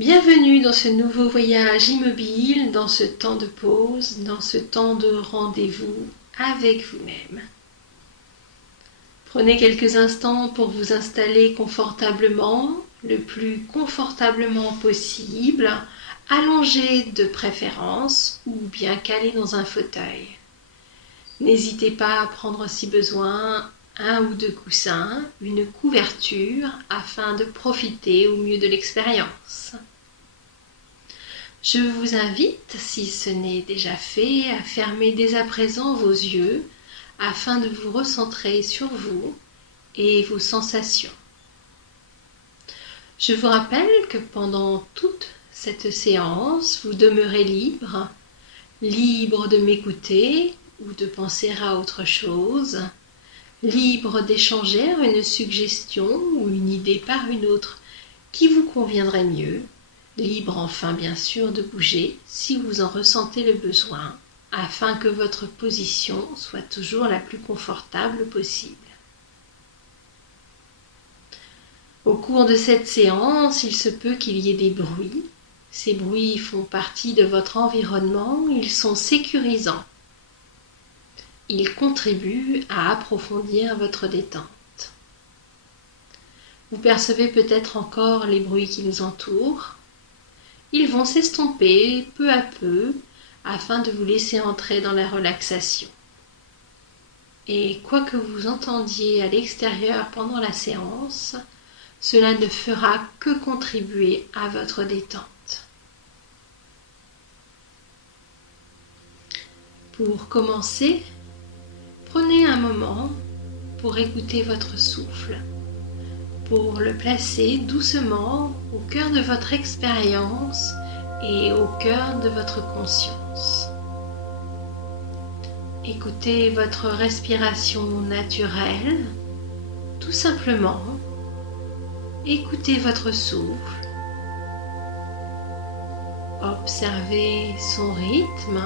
Bienvenue dans ce nouveau voyage immobile, dans ce temps de pause, dans ce temps de rendez-vous avec vous-même. Prenez quelques instants pour vous installer confortablement, le plus confortablement possible, allongé de préférence ou bien calé dans un fauteuil. N'hésitez pas à prendre si besoin un ou deux coussins, une couverture afin de profiter au mieux de l'expérience. Je vous invite, si ce n'est déjà fait, à fermer dès à présent vos yeux afin de vous recentrer sur vous et vos sensations. Je vous rappelle que pendant toute cette séance, vous demeurez libre de m'écouter ou de penser à autre chose, libre d'échanger une suggestion ou une idée par une autre qui vous conviendrait mieux, libre enfin bien sûr de bouger si vous en ressentez le besoin, afin que votre position soit toujours la plus confortable possible. Au cours de cette séance, il se peut qu'il y ait des bruits. Ces bruits font partie de votre environnement, ils sont sécurisants. Ils contribuent à approfondir votre détente. Vous percevez peut-être encore les bruits qui nous entourent. Ils vont s'estomper peu à peu afin de vous laisser entrer dans la relaxation. Et quoi que vous entendiez à l'extérieur pendant la séance, cela ne fera que contribuer à votre détente. Pour commencer, prenez un moment pour écouter votre souffle, pour le placer doucement au cœur de votre expérience et au cœur de votre conscience. Écoutez votre respiration naturelle, tout simplement. Écoutez votre souffle. Observez son rythme.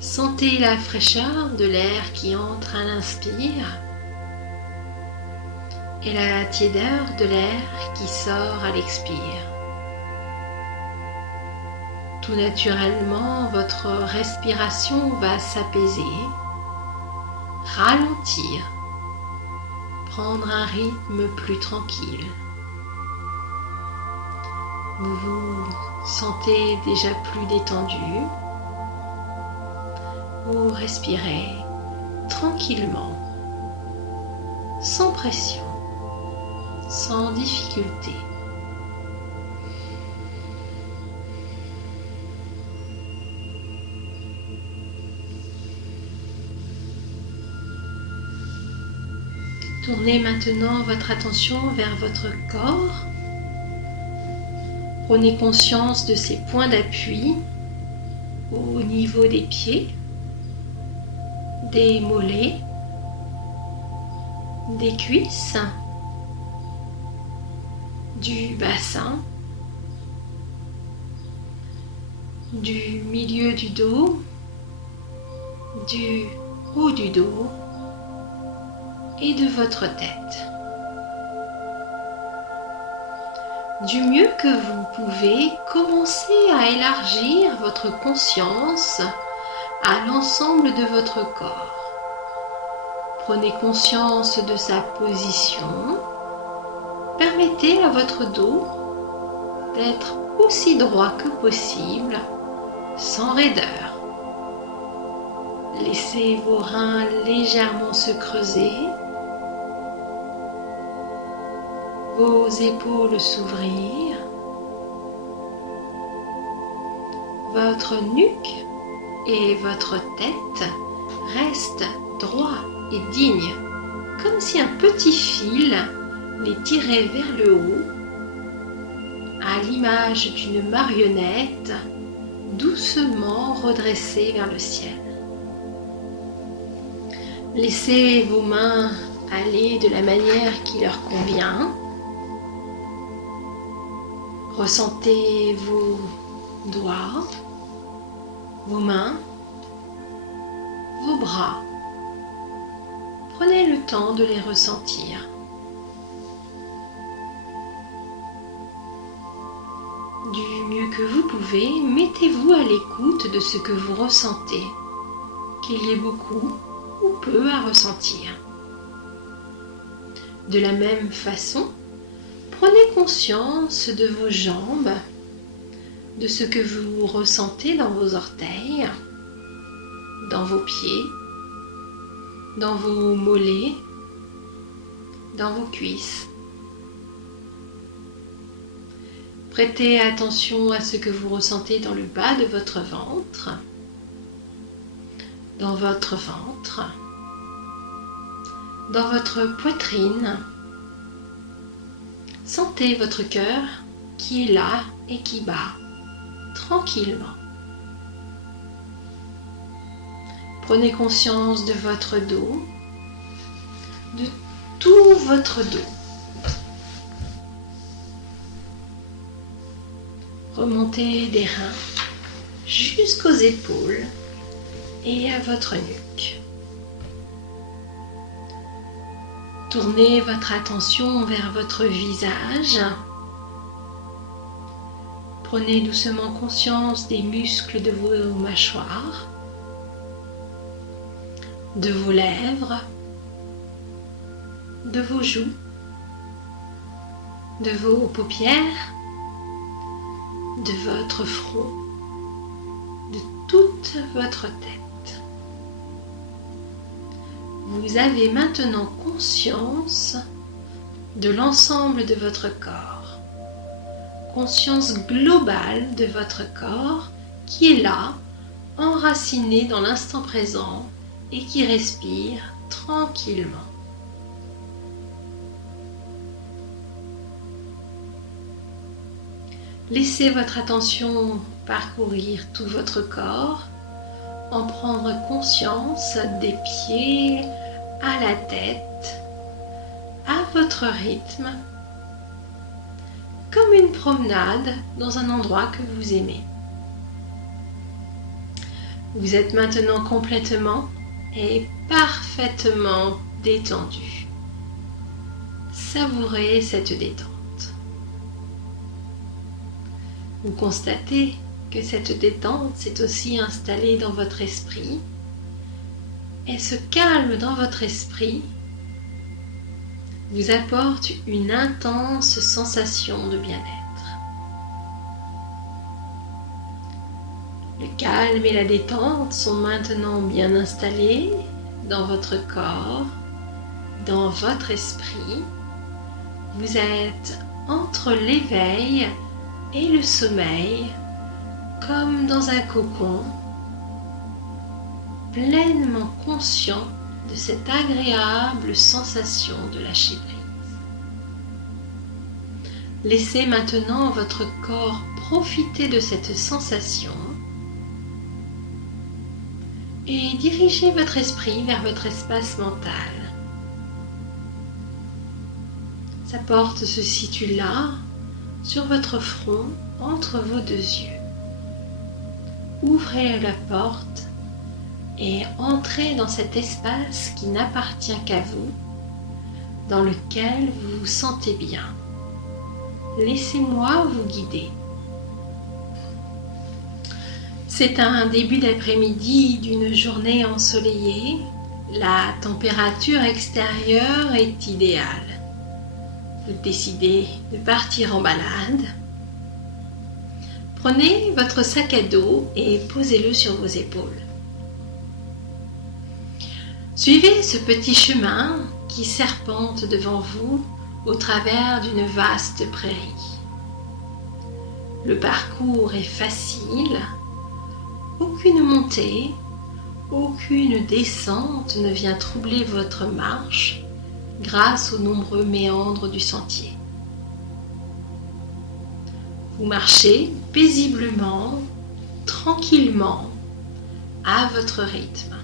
Sentez la fraîcheur de l'air qui entre à l'inspire et la tiédeur de l'air qui sort à l'expire. Tout naturellement, votre respiration va s'apaiser, ralentir, prendre un rythme plus tranquille. Vous vous sentez déjà plus détendu. Vous respirez tranquillement, sans pression, sans difficulté. Tournez maintenant votre attention vers votre corps. Prenez conscience de ces points d'appui au niveau des pieds, des mollets, des cuisses, du bassin, du milieu du dos, du haut du dos et de votre tête. Du mieux que vous pouvez, commencez à élargir votre conscience à l'ensemble de votre corps. Prenez conscience de sa position. Permettez à votre dos d'être aussi droit que possible, sans raideur. Laissez vos reins légèrement se creuser, vos épaules s'ouvrir, votre nuque et votre tête restent droits et dignes, comme si un petit fil les tirait vers le haut, à l'image d'une marionnette doucement redressée vers le ciel. Laissez vos mains aller de la manière qui leur convient. Ressentez vos doigts, vos mains, vos bras. Prenez le temps de les ressentir. Du mieux que vous pouvez, mettez-vous à l'écoute de ce que vous ressentez, qu'il y ait beaucoup ou peu à ressentir. De la même façon, prenez conscience de vos jambes, de ce que vous ressentez dans vos orteils, dans vos pieds, dans vos mollets, dans vos cuisses. Prêtez attention à ce que vous ressentez dans le bas de votre ventre, dans votre ventre, dans votre poitrine. Sentez votre cœur qui est là et qui bat tranquillement. Prenez conscience de votre dos, de tout votre dos. Remontez des reins jusqu'aux épaules et à votre nuque. Tournez votre attention vers votre visage. Prenez doucement conscience des muscles de vos mâchoires, de vos lèvres, de vos joues, de vos paupières, de votre front, de toute votre tête. Vous avez maintenant conscience de l'ensemble de votre corps, conscience globale de votre corps qui est là, enraciné dans l'instant présent et qui respire tranquillement. Laissez votre attention parcourir tout votre corps, en prendre conscience des pieds à la tête, à votre rythme, comme une promenade dans un endroit que vous aimez. Vous êtes maintenant complètement et parfaitement détendu. Savourez cette détente. Vous constatez que cette détente s'est aussi installée dans votre esprit et ce calme dans votre esprit vous apporte une intense sensation de bien-être. Le calme et la détente sont maintenant bien installés dans votre corps, dans votre esprit. Vous êtes entre l'éveil et le sommeil, comme dans un cocon, pleinement conscient de cette agréable sensation de lâcher prise. Laissez maintenant votre corps profiter de cette sensation et dirigez votre esprit vers votre espace mental. Sa porte se situe là, sur votre front, entre vos deux yeux. Ouvrez la porte et entrez dans cet espace qui n'appartient qu'à vous, dans lequel vous vous sentez bien. Laissez-moi vous guider. C'est un début d'après-midi d'une journée ensoleillée. La température extérieure est idéale. Vous décidez de partir en balade. Prenez votre sac à dos et posez-le sur vos épaules. Suivez ce petit chemin qui serpente devant vous au travers d'une vaste prairie. Le parcours est facile, aucune montée, aucune descente ne vient troubler votre marche grâce aux nombreux méandres du sentier. Vous marchez paisiblement, tranquillement, à votre rythme.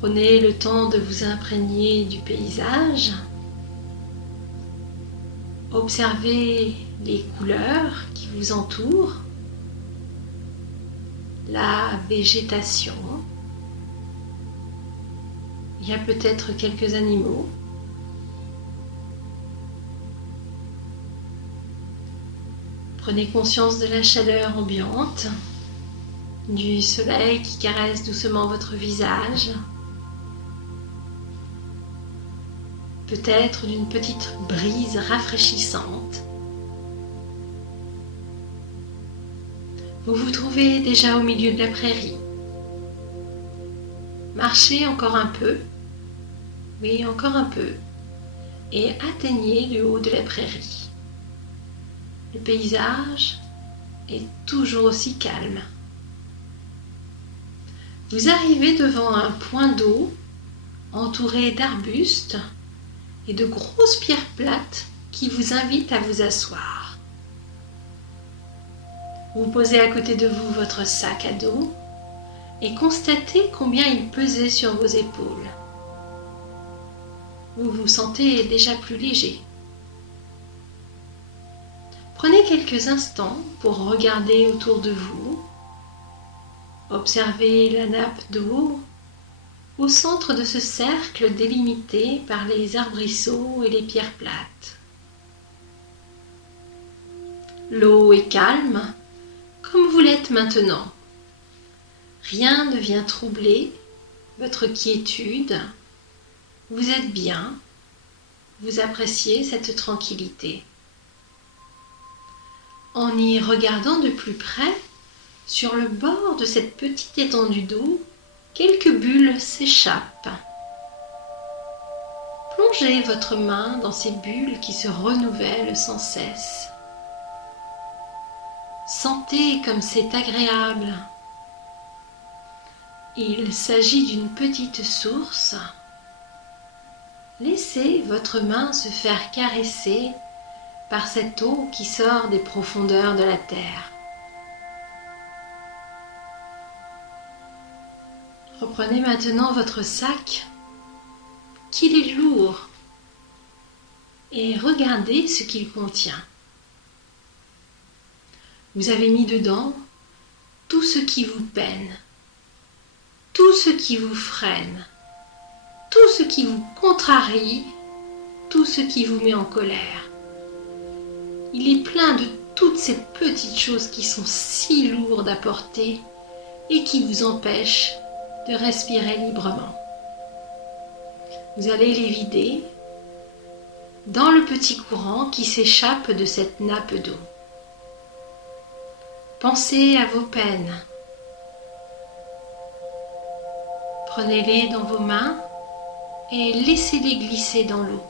Prenez le temps de vous imprégner du paysage. Observez les couleurs qui vous entourent, la végétation. Il y a peut-être quelques animaux. Prenez conscience de la chaleur ambiante, du soleil qui caresse doucement votre visage, peut-être d'une petite brise rafraîchissante. Vous vous trouvez déjà au milieu de la prairie. Marchez encore un peu, oui, encore un peu, et atteignez le haut de la prairie. Le paysage est toujours aussi calme. Vous arrivez devant un point d'eau entouré d'arbustes et de grosses pierres plates qui vous invitent à vous asseoir. Vous posez à côté de vous votre sac à dos et constatez combien il pesait sur vos épaules. Vous vous sentez déjà plus léger. Prenez quelques instants pour regarder autour de vous. Observez la nappe d'eau au centre de ce cercle délimité par les arbrisseaux et les pierres plates. L'eau est calme, comme vous l'êtes maintenant. Rien ne vient troubler votre quiétude. Vous êtes bien, vous appréciez cette tranquillité. En y regardant de plus près, sur le bord de cette petite étendue d'eau, quelques bulles s'échappent. Plongez votre main dans ces bulles qui se renouvellent sans cesse. Sentez comme c'est agréable. Il s'agit d'une petite source. Laissez votre main se faire caresser par cette eau qui sort des profondeurs de la terre. Reprenez maintenant votre sac, qu'il est lourd, et regardez ce qu'il contient. Vous avez mis dedans tout ce qui vous peine, tout ce qui vous freine, tout ce qui vous contrarie, tout ce qui vous met en colère. Il est plein de toutes ces petites choses qui sont si lourdes à porter et qui vous empêchent de respirer librement. Vous allez les vider dans le petit courant qui s'échappe de cette nappe d'eau. Pensez à vos peines. Prenez-les dans vos mains et laissez-les glisser dans l'eau.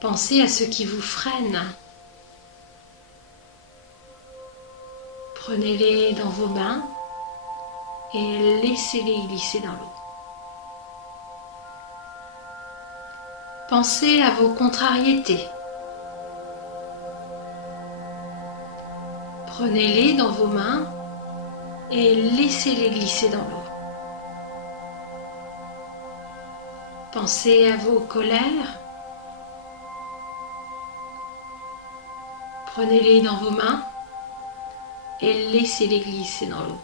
Pensez à ce qui vous freine. Prenez-les dans vos mains et laissez-les glisser dans l'eau. Pensez à vos contrariétés. Prenez-les dans vos mains et laissez-les glisser dans l'eau. Pensez à vos colères. Prenez-les dans vos mains et laissez-les glisser dans l'eau.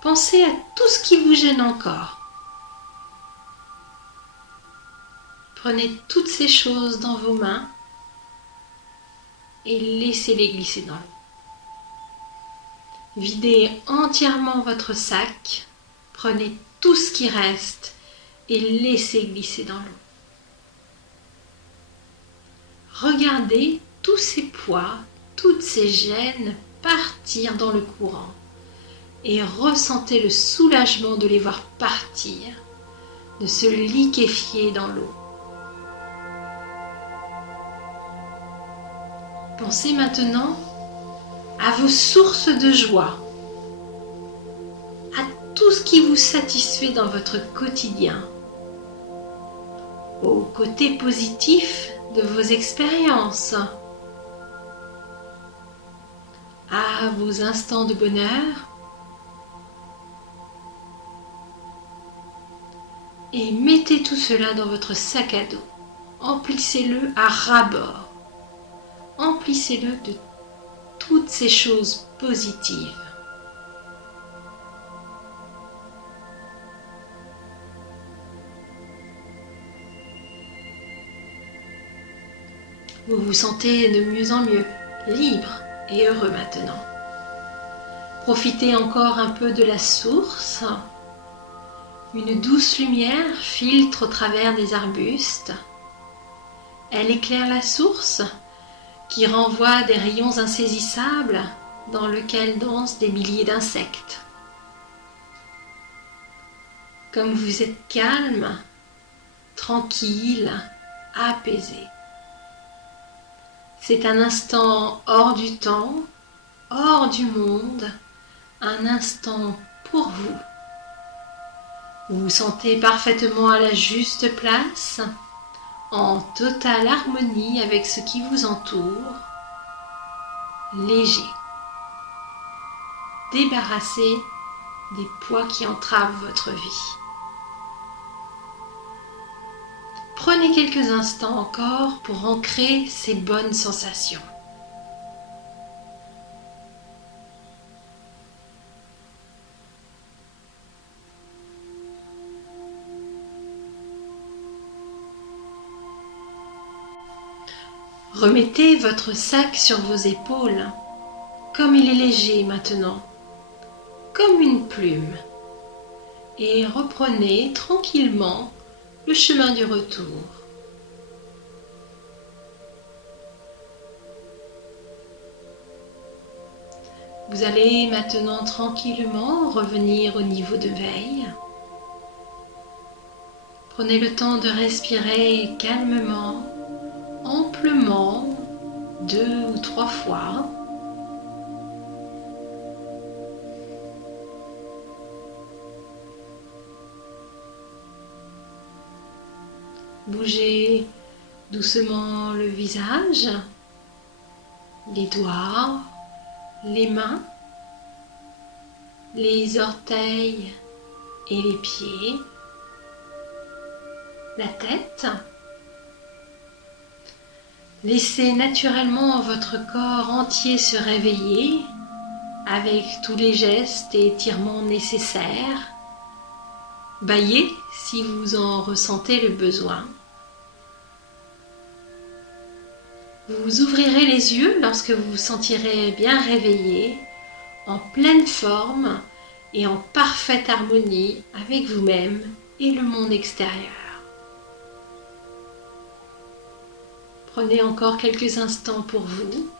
Pensez à tout ce qui vous gêne encore. Prenez toutes ces choses dans vos mains et laissez-les glisser dans l'eau. Videz entièrement votre sac, prenez tout ce qui reste et laissez glisser dans l'eau. Regardez tous ces poids, toutes ces gênes partir dans le courant et ressentez le soulagement de les voir partir, de se liquéfier dans l'eau. Pensez maintenant à vos sources de joie, à tout ce qui vous satisfait dans votre quotidien, au côté positif de vos expériences, à vos instants de bonheur, et mettez tout cela dans votre sac à dos. Emplissez-le à ras-bord. Emplissez-le de toutes ces choses positives. Vous vous sentez de mieux en mieux, libre et heureux maintenant. Profitez encore un peu de la source. Une douce lumière filtre au travers des arbustes. Elle éclaire la source qui renvoie des rayons insaisissables dans lesquels dansent des milliers d'insectes. Comme vous êtes calme, tranquille, apaisé. C'est un instant hors du temps, hors du monde, un instant pour vous. Vous vous sentez parfaitement à la juste place, en totale harmonie avec ce qui vous entoure, léger, débarrassé des poids qui entravent votre vie. Prenez quelques instants encore pour ancrer ces bonnes sensations. Remettez votre sac sur vos épaules, comme il est léger maintenant, comme une plume, et reprenez tranquillement le chemin du retour. Vous allez maintenant tranquillement revenir au niveau de veille. Prenez le temps de respirer calmement, amplement, 2 ou 3 fois. Bougez doucement le visage, les doigts, les mains, les orteils et les pieds, la tête. Laissez naturellement votre corps entier se réveiller avec tous les gestes et étirements nécessaires. Bâillez si vous en ressentez le besoin. Vous ouvrirez les yeux lorsque vous vous sentirez bien réveillé, en pleine forme et en parfaite harmonie avec vous-même et le monde extérieur. Prenez encore quelques instants pour vous,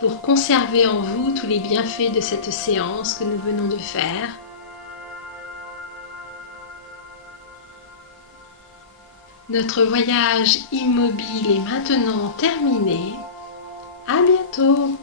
pour conserver en vous tous les bienfaits de cette séance que nous venons de faire. Notre voyage immobile est maintenant terminé. À bientôt!